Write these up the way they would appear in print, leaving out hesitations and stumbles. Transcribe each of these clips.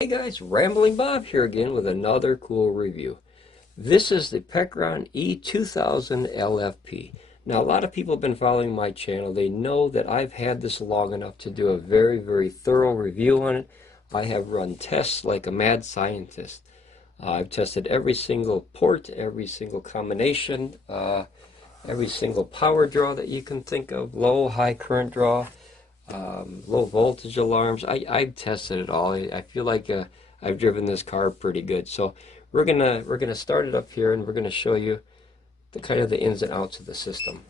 Hey guys, Rambling Bob here again with another cool review. This is the PECRON E2000LFP. Now, a lot of people have been following my channel. They know that I've had this long enough to do a very thorough review on it. I have run tests like a mad scientist. I've tested every single port, every single combination, every single power draw that you can think of, low, high current draw. Low voltage alarms. I've tested it all. I feel like I've driven this car pretty good. So we're gonna start it up here, and we're gonna show you the kind of the ins and outs of the system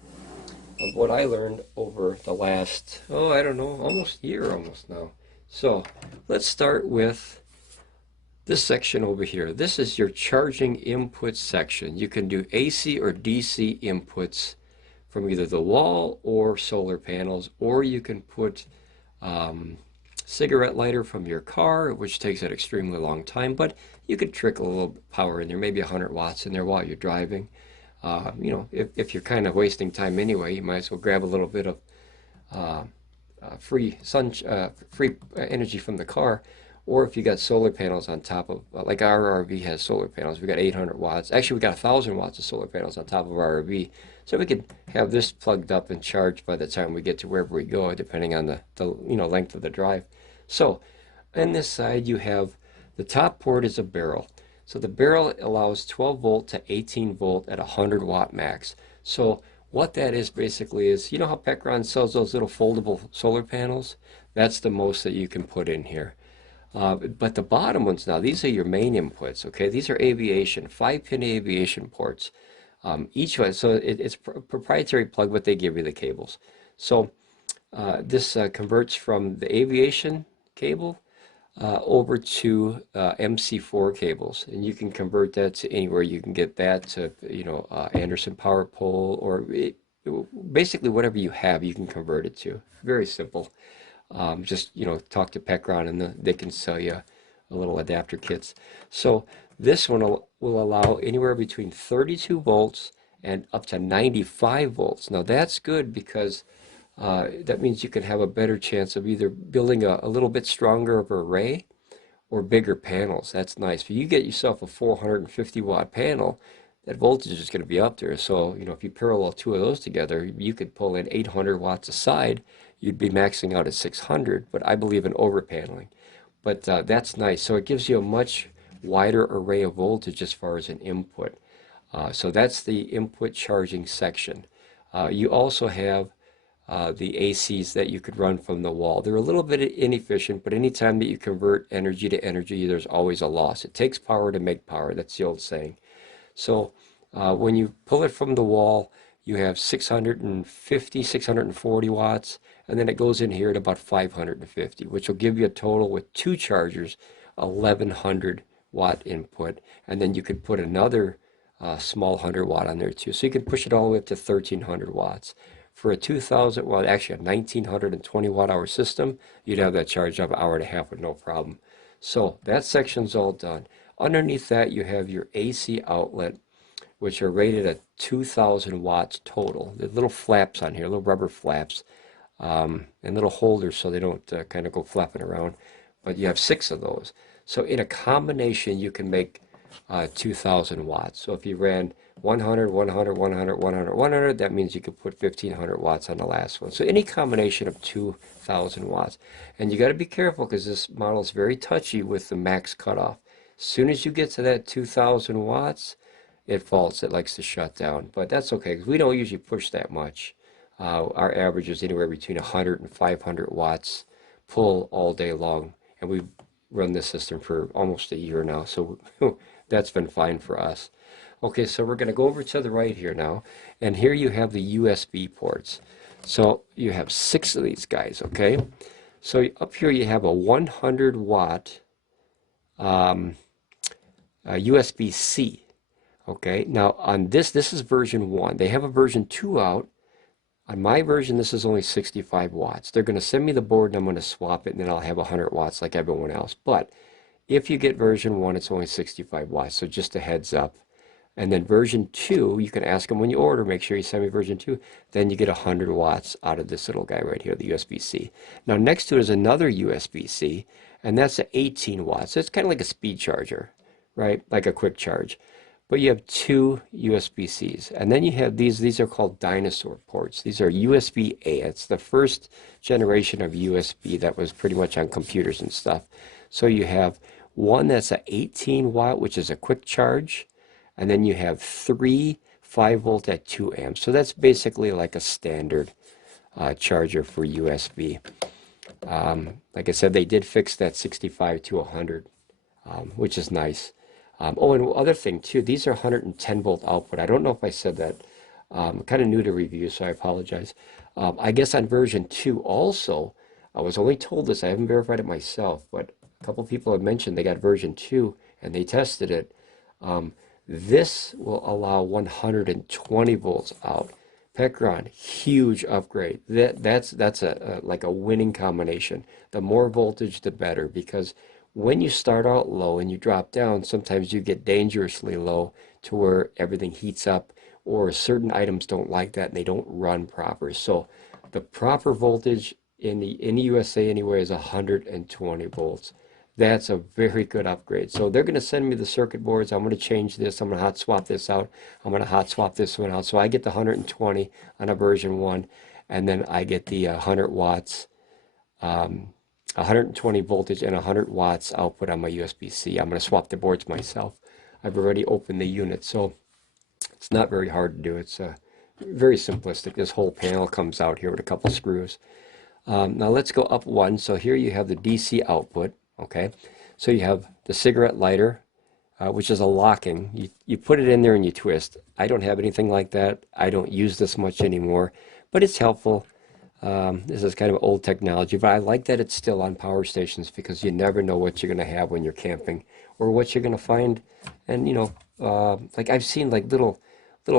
of what I learned over the last, I don't know, almost year almost now. So let's start with this section over here. This is your charging input section. You can do AC or DC inputs from either the wall or solar panels, or you can put cigarette lighter from your car, which takes an extremely long time, but you could trickle a little power in there, maybe 100 watts in there while you're driving. If you're kind of wasting time anyway, you might as well grab a little bit of free energy from the car. Or if you got solar panels on top of, like our RV has solar panels, we got 800 watts. Actually, we got 1,000 watts of solar panels on top of our RV. So we could have this plugged up and charged by the time we get to wherever we go, depending on the length of the drive. So on this side, you have the top port is a barrel. So the barrel allows 12 volt to 18 volt at 100 watt max. So what that is basically is, you know how PECRON sells those little foldable solar panels? That's the most that you can put in here. But the bottom ones now, these are your main inputs, okay? These are aviation, 5-pin aviation ports. Each one, so it's proprietary plug, but they give you the cables. So this converts from the aviation cable over to MC4 cables, and you can convert that to anywhere. You can get that to, Anderson power pole, or basically whatever you have, you can convert it to. Very simple. Just talk to PECRON, and they can sell you a little adapter kits. So this one will allow anywhere between 32 volts and up to 95 volts. Now that's good because that means you can have a better chance of either building a little bit stronger of array or bigger panels. That's nice. If you get yourself a 450 watt panel, that voltage is going to be up there. So, if you parallel two of those together, you could pull in 800 watts a side. You'd be maxing out at 600, but I believe in over paneling. But that's nice. So it gives you a much wider array of voltage as far as an input. So that's the input charging section. You also have the ACs that you could run from the wall. They're a little bit inefficient, but anytime that you convert energy to energy, there's always a loss. It takes power to make power. That's the old saying. So when you pull it from the wall, you have 650, 640 watts, and then it goes in here at about 550, which will give you a total with two chargers, 1100 watt input, and then you could put another small 100 watt on there too. So you can push it all the way up to 1300 watts. For a 2000, well, actually a 1920 watt hour system, you'd have that charged up an hour and a half with no problem. So that section's all done. Underneath that, you have your AC outlet, which are rated at 2000 watts total. The little flaps on here, little rubber flaps, and little holders so they don't kind of go flapping around. But you have 6 of those. So in a combination, you can make 2000 watts. So if you ran 100, 100, 100, 100, 100, that means you could put 1500 watts on the last one. So any combination of 2000 watts. And you got to be careful because this model is very touchy with the max cutoff. As soon as you get to that 2000 watts, it faults. It likes to shut down. But that's okay because we don't usually push that much. Our average is anywhere between 100 and 500 watts pull all day long. And we've run this system for almost a year now. So that's been fine for us. Okay, so we're going to go over to the right here now. And here you have the USB ports. So you have 6 of these guys, okay? So up here you have a 100 watt USB-C. Okay, now on this is version 1. They have a version 2 out. On my version, this is only 65 watts. They're going to send me the board, and I'm going to swap it, and then I'll have 100 watts like everyone else. But if you get version 1, it's only 65 watts, so just a heads up. And then version 2, you can ask them when you order, make sure you send me version 2. Then you get 100 watts out of this little guy right here, the USB-C. Now next to it is another USB-C, and that's at 18 watts. So it's kind of like a speed charger, right? Like a quick charge. But you have two USB-Cs, and then you have these are called dinosaur ports. These are USB-A. It's the first generation of USB that was pretty much on computers and stuff. So you have one that's a 18 watt, which is a quick charge, and then you have three 5 volt at 2 amps. So that's basically like a standard charger for USB. Like I said, they did fix that 65 to 100, which is nice. Oh, and other thing too, these are 110 volt output. I don't know if I said that. I'm kind of new to reviews, so I apologize. I guess on version 2 also, I was only told this, I haven't verified it myself, but a couple people have mentioned they got version 2 and they tested it. This will allow 120 volts out. PECRON, huge upgrade. That's like a winning combination. The more voltage, the better, because when you start out low and you drop down, sometimes you get dangerously low to where everything heats up, or certain items don't like that and they don't run proper. So the proper voltage in the USA anyway is 120 volts. That's a very good upgrade. So they're going to send me the circuit boards. I'm going to change this. I'm going to hot swap this out. I'm going to hot swap this one out. So I get the 120 on a version 1, and then I get the 100 watts, 120 voltage and 100 watts output on my USB-C. I'm going to swap the boards myself. I've already opened the unit, so it's not very hard to do. It's very simplistic. This whole panel comes out here with a couple screws. Now let's go up one. So here you have the DC output. Okay, so you have the cigarette lighter, which is a locking. You put it in there and you twist. I don't have anything like that. I don't use this much anymore, but it's helpful. This is kind of old technology, but I like that it's still on power stations, because you never know what you're going to have when you're camping, or what you're going to find. And like I've seen like little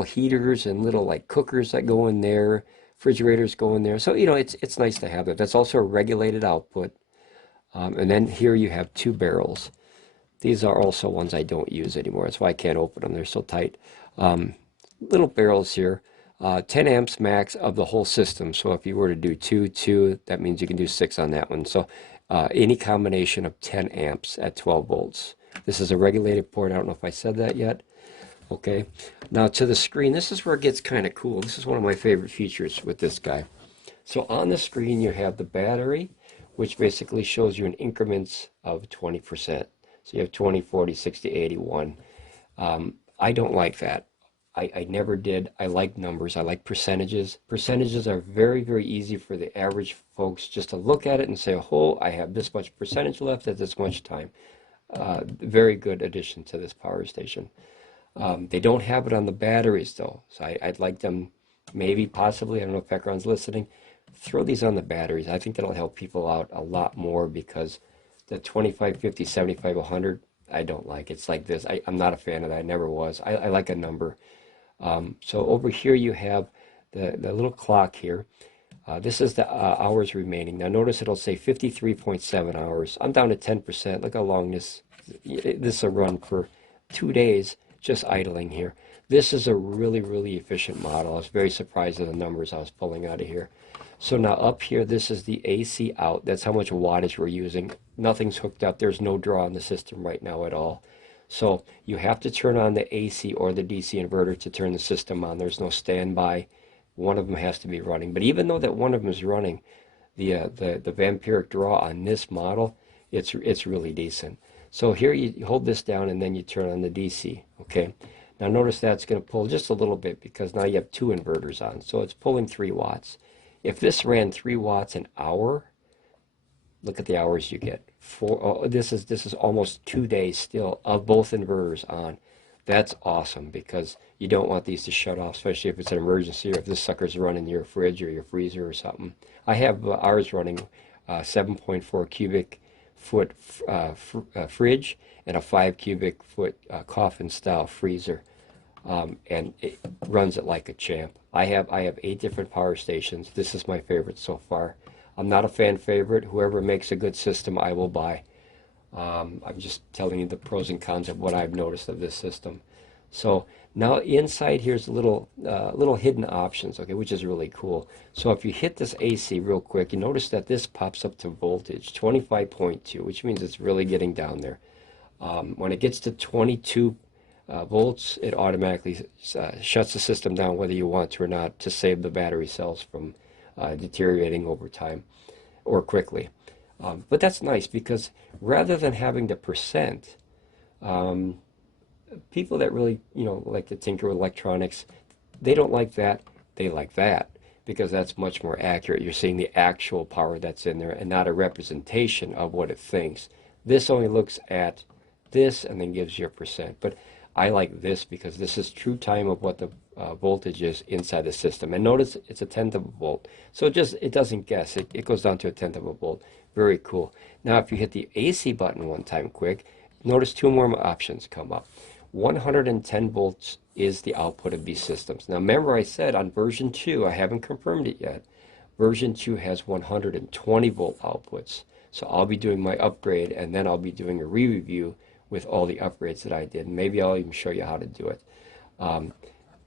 heaters and little like cookers that go in there, refrigerators go in there. So it's nice to have that. That's also a regulated output. And then here you have 2 barrels. These are also ones I don't use anymore. That's why I can't open them. They're so tight. Little barrels here. 10 amps max of the whole system. So if you were to do 2, that means you can do 6 on that one. So any combination of 10 amps at 12 volts. This is a regulated port. I don't know if I said that yet. Okay. Now to the screen, this is where it gets kind of cool. This is one of my favorite features with this guy. So on the screen you have the battery, which basically shows you in increments of 20%. So you have 20, 40, 60, 81. I don't like that. I never did. I like numbers. I like percentages. Percentages are very, very easy for the average folks just to look at it and say, oh, I have this much percentage left at this much time. Very good addition to this power station. They don't have it on the batteries, though. So I'd like them, maybe, possibly, I don't know if PECRON's listening, throw these on the batteries. I think that'll help people out a lot more, because the 25, 50, 75, 100, I don't like. It's like this. I'm not a fan of that. I never was. I like a number. So over here you have the little clock here. This is the hours remaining. Now notice it'll say 53.7 hours. I'm down to 10%. Look how long this will run for 2 days just idling here. This is a really, really efficient model. I was very surprised at the numbers I was pulling out of here. So now up here, this is the AC out. That's how much wattage we're using. Nothing's hooked up. There's no draw in the system right now at all. So you have to turn on the AC or the DC inverter to turn the system on. There's no standby. One of them has to be running. But even though that one of them is running, the vampiric draw on this model, it's really decent. So here you hold this down and then you turn on the DC. Okay. Now notice that's going to pull just a little bit, because now you have 2 inverters on. So it's pulling 3 watts. If this ran 3 watts an hour, look at the hours you get. This is almost 2 days still of both inverters on. That's awesome, because you don't want these to shut off, especially if it's an emergency, or if this sucker's running your fridge or your freezer or something. I have ours running 7.4 cubic foot fridge and a 5 cubic foot coffin style freezer. And it runs it like a champ. I have 8 different power stations. This is my favorite so far. I'm not a fan favorite. Whoever makes a good system, I will buy. I'm just telling you the pros and cons of what I've noticed of this system. So now inside here's little hidden options, okay, which is really cool. So if you hit this AC real quick, you notice that this pops up to voltage 25.2, which means it's really getting down there. When it gets to 22 volts, it automatically shuts the system down whether you want to or not, to save the battery cells from deteriorating over time or quickly. But that's nice because rather than having the percent, people that really, like to tinker with electronics, they don't like that. They like that because that's much more accurate. You're seeing the actual power that's in there and not a representation of what it thinks. This only looks at this and then gives you a percent. But I like this because this is true time of what the voltage is inside the system. And notice it's a tenth of a volt. So it doesn't guess. It goes down to a tenth of a volt. Very cool. Now if you hit the AC button one time quick, notice two more options come up. 110 volts is the output of these systems. Now remember I said on version 2, I haven't confirmed it yet, version 2 has 120 volt outputs. So I'll be doing my upgrade and then I'll be doing a re-review with all the upgrades that I did. Maybe I'll even show you how to do it.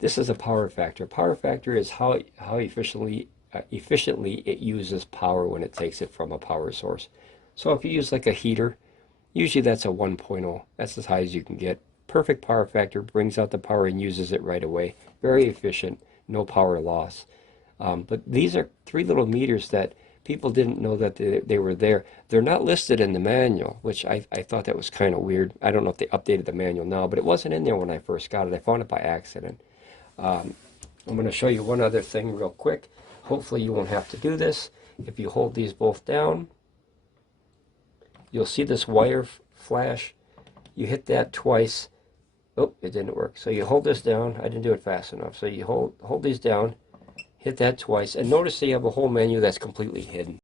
This is a power factor. Power factor is how efficiently it uses power when it takes it from a power source. So if you use like a heater, usually that's a 1.0. That's as high as you can get. Perfect power factor, brings out the power and uses it right away. Very efficient, no power loss. But these are three little meters that people didn't know that they were there. They're not listed in the manual, which I thought that was kind of weird. I don't know if they updated the manual now, but it wasn't in there when I first got it. I found it by accident. I'm going to show you one other thing real quick. Hopefully you won't have to do this. If you hold these both down, you'll see this wire flash. You hit that twice. Oh, it didn't work. So you hold this down. I didn't do it fast enough. So you hold these down, hit that twice, and notice that you have a whole menu that's completely hidden.